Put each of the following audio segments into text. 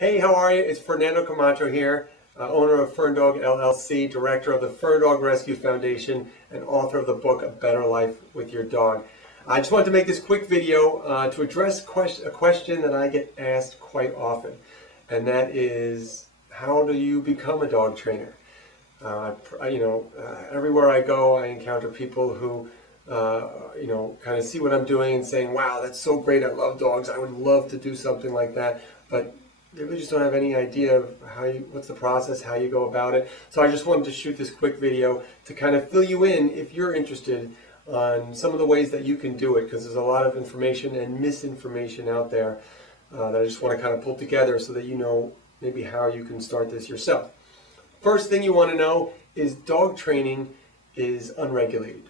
Hey, how are you? It's Fernando Camacho here, owner of Fern Dog LLC, director of the Fern Dog Rescue Foundation, and author of the book A Better Life with Your Dog. I just wanted to make this quick video to address a question that I get asked quite often, and that is, how do you become a dog trainer? Everywhere I go, I encounter people who kind of see what I'm doing and saying, wow, that's so great, I love dogs, I would love to do something like that, but they really just don't have any idea of what's the process, how you go about it. So I just wanted to shoot this quick video to kind of fill you in, if you're interested, on some of the ways that you can do it, because there's a lot of information and misinformation out there that I just want to kind of pull together so that you know maybe how you can start this yourself. First thing you want to know is dog training is unregulated.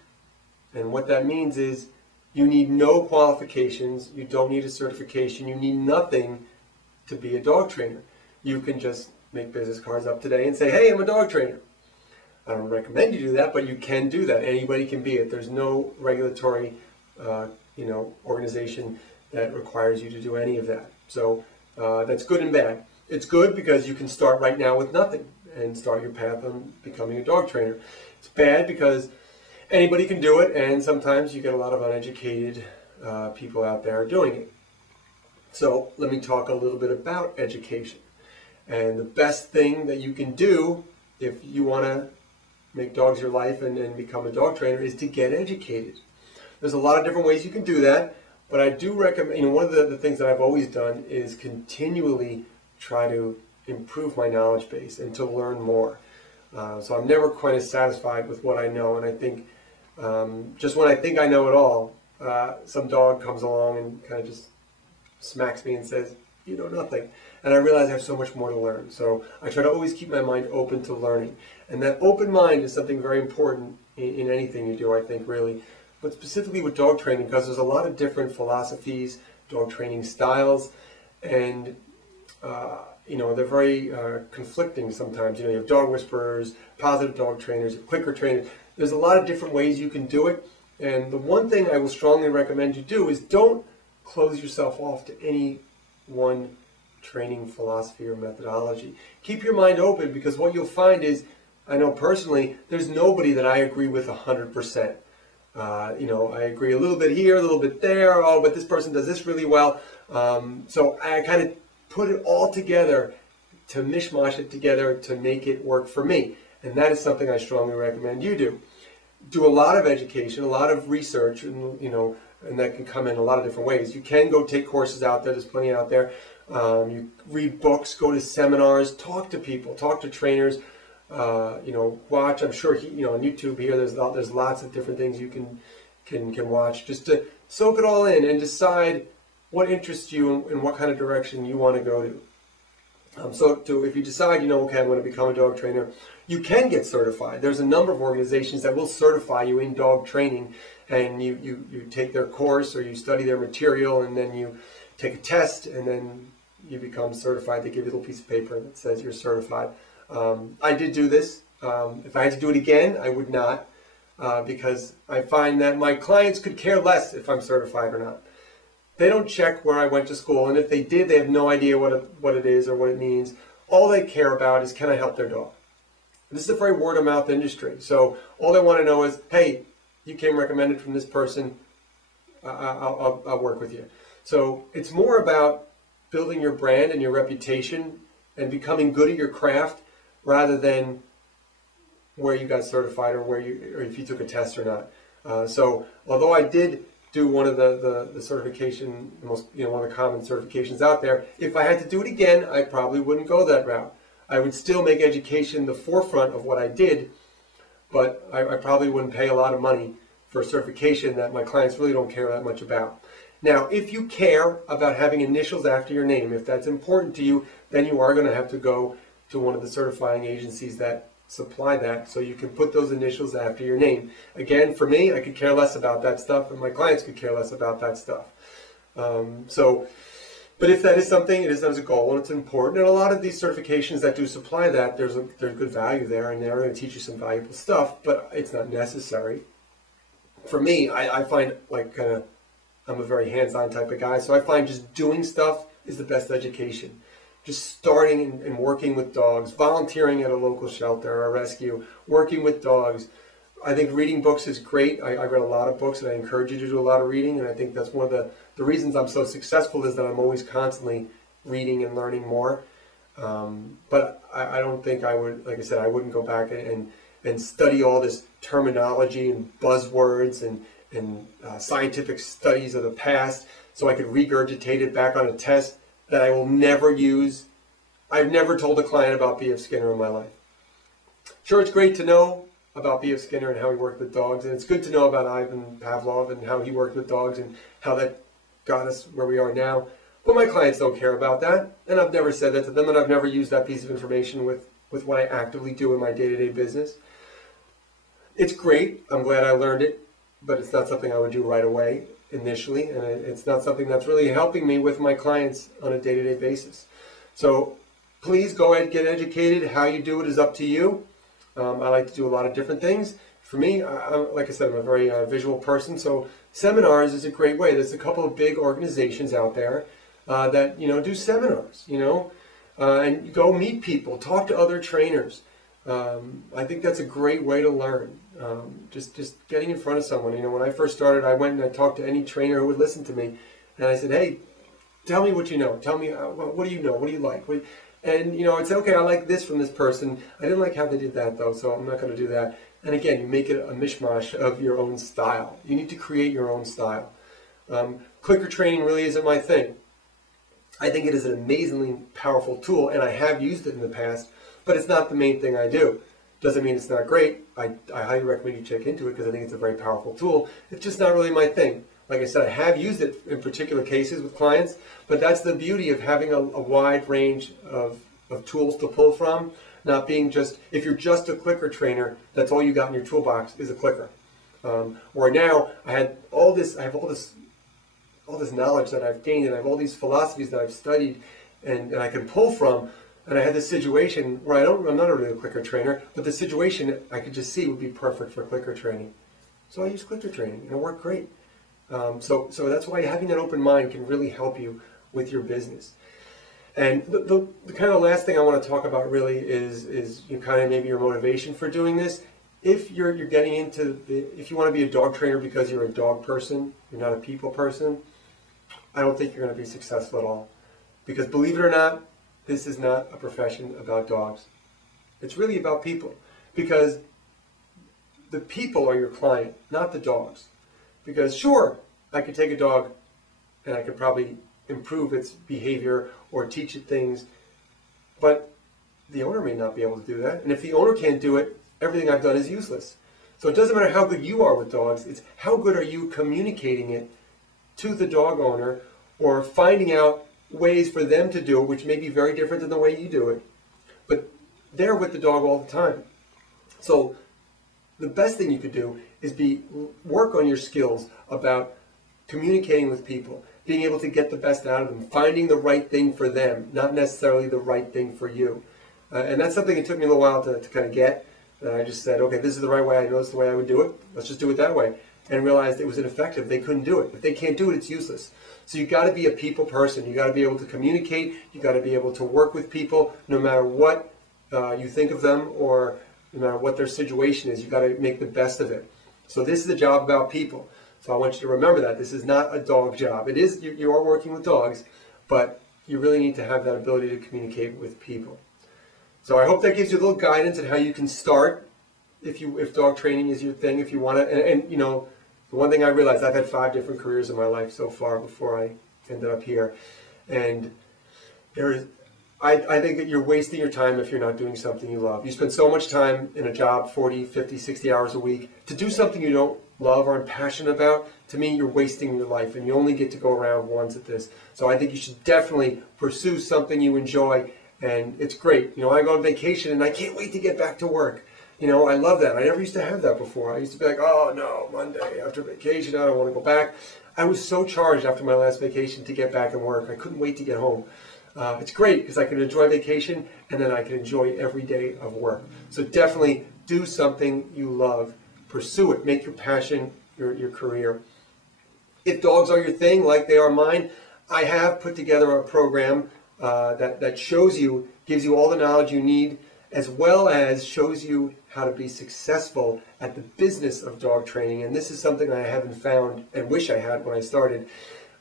And what that means is you need no qualifications, you don't need a certification, you need nothing to be a dog trainer. You can just make business cards up today and say, hey, I'm a dog trainer. I don't recommend you do that, but you can do that. Anybody can be it. There's no regulatory organization that requires you to do any of that. So that's good and bad. It's good because you can start right now with nothing and start your path on becoming a dog trainer. It's bad because anybody can do it, and sometimes you get a lot of uneducated people out there doing it. So let me talk a little bit about education. And the best thing that you can do if you want to make dogs your life and become a dog trainer is to get educated. There's a lot of different ways you can do that, but I do recommend, one of the things that I've always done is continually try to improve my knowledge base and to learn more. So I'm never quite as satisfied with what I know, and I think just when I think I know it all, some dog comes along and kind of just smacks me and says, you know nothing. And I realize I have so much more to learn. So I try to always keep my mind open to learning. And that open mind is something very important in anything you do, I think, really. But specifically with dog training, because there's a lot of different philosophies, dog training styles, and they're very conflicting sometimes. You have dog whisperers, positive dog trainers, clicker trainers. There's a lot of different ways you can do it. And the one thing I will strongly recommend you do is don't close yourself off to any one training philosophy or methodology. Keep your mind open, because what you'll find is, I know personally, there's nobody that I agree with 100%. I agree a little bit here, a little bit there, oh, but this person does this really well. So I kind of put it all together to mishmash it together to make it work for me. And that is something I strongly recommend you do. Do a lot of education, a lot of research, and that can come in a lot of different ways. You can go take courses out there. There's plenty out there. You read books, go to seminars, talk to people, talk to trainers. Watch. I'm sure on YouTube here there's lots of different things you can watch just to soak it all in and decide what interests you and what kind of direction you want to go to. If you decide, okay, I'm going to become a dog trainer, you can get certified. There's a number of organizations that will certify you in dog training, and you take their course or you study their material, and then you take a test, and then you become certified. They give you a little piece of paper that says you're certified. I did do this. If I had to do it again, I would not, because I find that my clients could care less if I'm certified or not. They don't check where I went to school, and if they did, they have no idea what it is or what it means. All they care about is, can I help their dog? This is a very word-of-mouth industry, so all they want to know is, hey, you came recommended from this person, I'll work with you. So it's more about building your brand and your reputation and becoming good at your craft, rather than where you got certified or if you took a test or not. So although I did do one of the certification, one of the common certifications out there, if I had to do it again, I probably wouldn't go that route. I would still make education the forefront of what I did, but I probably wouldn't pay a lot of money for a certification that my clients really don't care that much about. Now, if you care about having initials after your name, if that's important to you, then you are going to have to go to one of the certifying agencies that supply that, so you can put those initials after your name. Again, for me, I could care less about that stuff, and my clients could care less about that stuff. But if that is something, it is as a goal, and it's important. And a lot of these certifications that do supply that, there's good value there, and they're going to teach you some valuable stuff, but it's not necessary. For me, I find I'm a very hands-on type of guy, so I find just doing stuff is the best education. just starting and working with dogs, volunteering at a local shelter or a rescue, working with dogs. I think reading books is great. I read a lot of books, and I encourage you to do a lot of reading, and I think that's one of the reasons I'm so successful is that I'm always constantly reading and learning more. But I don't think I would, like I said, I wouldn't go back and study all this terminology and buzzwords and scientific studies of the past so I could regurgitate it back on a test that I will never use. I've never told a client about B.F. Skinner in my life. Sure, it's great to know about B.F. Skinner and how he worked with dogs, and it's good to know about Ivan Pavlov and how he worked with dogs and how that got us where we are now. But my clients don't care about that, and I've never said that to them, and I've never used that piece of information with what I actively do in my day-to-day business. It's great. I'm glad I learned it, but it's not something I would do right away initially, and it's not something that's really helping me with my clients on a day-to-day basis. So please go ahead and get educated. How you do it is up to you. I like to do a lot of different things. For me, like I said, I'm a very visual person, so seminars is a great way. There's a couple of big organizations out there that do seminars, and go meet people, talk to other trainers. I think that's a great way to learn. Just getting in front of someone. When I first started, I went and I talked to any trainer who would listen to me, and I said, "Hey, tell me what you know. Tell me what do you know? What do you like?" And I'd say, "Okay, I like this from this person. I didn't like how they did that though, so I'm not going to do that." And again, you make it a mishmash of your own style. You need to create your own style. Clicker training really isn't my thing. I think it is an amazingly powerful tool, and I have used it in the past, but it's not the main thing I do. Doesn't mean it's not great. I highly recommend you check into it because I think it's a very powerful tool. It's just not really my thing. Like I said, I have used it in particular cases with clients, but that's the beauty of having a wide range of tools to pull from, not being just, if you're just a clicker trainer, that's all you got in your toolbox is a clicker. Or now I have all this knowledge that I've gained, and I have all these philosophies that I've studied and I can pull from. And I had this situation where I'm not really a clicker trainer, but the situation I could just see would be perfect for clicker training. So I use clicker training, and it worked great. So that's why having an open mind can really help you with your business. And the kind of last thing I want to talk about really is kind of maybe your motivation for doing this. If you're getting into if you want to be a dog trainer because you're a dog person, you're not a people person, I don't think you're going to be successful at all. Because believe it or not, this is not a profession about dogs. It's really about people. Because the people are your client, not the dogs. Because sure, I could take a dog and I could probably improve its behavior or teach it things, but the owner may not be able to do that. And if the owner can't do it, everything I've done is useless. So it doesn't matter how good you are with dogs, it's how good are you communicating it to the dog owner or finding out ways for them to do it, which may be very different than the way you do it. But they're with the dog all the time. So the best thing you could do is work on your skills about communicating with people, being able to get the best out of them, finding the right thing for them, not necessarily the right thing for you. And that's something it took me a little while to kind of get. I just said, okay, this is the right way. I know this is the way I would do it. Let's just do it that way. And realized it was ineffective. They couldn't do it. If they can't do it, it's useless. So you got to be a people person. You got to be able to communicate. You got to be able to work with people, no matter what you think of them or no matter what their situation is. You got to make the best of it. So this is a job about people. So I want you to remember that this is not a dog job. It is, you are working with dogs, but you really need to have that ability to communicate with people. So I hope that gives you a little guidance on how you can start if dog training is your thing, if you want to. And the one thing I realized, I've had 5 different careers in my life so far before I ended up here. And I think that you're wasting your time if you're not doing something you love. You spend so much time in a job, 40, 50, 60 hours a week. To do something you don't love or aren't passionate about, to me, you're wasting your life, and you only get to go around once at this. So I think you should definitely pursue something you enjoy, and it's great. I go on vacation, and I can't wait to get back to work. I love that. I never used to have that before. I used to be like, oh no, Monday after vacation, I don't want to go back. I was so charged after my last vacation to get back and work. I couldn't wait to get home. It's great because I can enjoy vacation and then I can enjoy every day of work. So definitely do something you love. Pursue it. Make your passion your career. If dogs are your thing, like they are mine, I have put together a program that shows you, gives you all the knowledge you need, as well as shows you how to be successful at the business of dog training. And this is something I haven't found and wish I had when I started,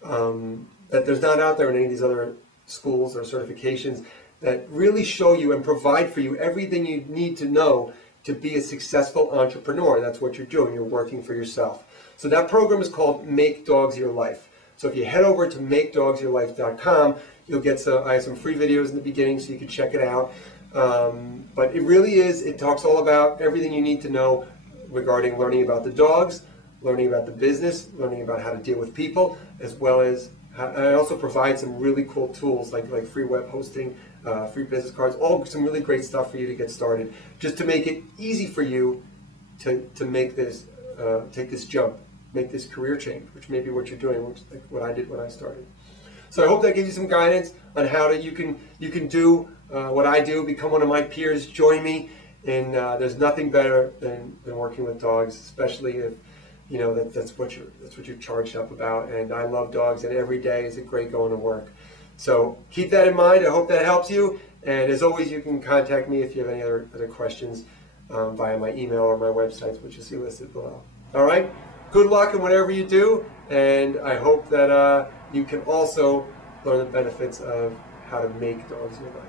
that there's not out there in any of these other schools or certifications that really show you and provide for you everything you need to know to be a successful entrepreneur. That's what you're doing. You're working for yourself. So that program is called Make Dogs Your Life. So if you head over to makedogsyourlife.com, you'll get I have some free videos in the beginning so you can check it out. But it really is, it talks all about everything you need to know regarding learning about the dogs, learning about the business, learning about how to deal with people, as well as I also provide some really cool tools like free web hosting, free business cards, all some really great stuff for you to get started, just to make it easy for you to make this, take this jump, make this career change, which may be what you're doing, which is like what I did when I started. So I hope that gives you some guidance on how you can do what I do, become one of my peers, join me, and there's nothing better than working with dogs, especially if you know that's what you're charged up about. And I love dogs, and every day is a great going to work. So keep that in mind. I hope that helps you. And as always, you can contact me if you have any other questions via my email or my websites, which you see listed below. All right. Good luck in whatever you do, and I hope that you can also learn the benefits of how to make dogs your life.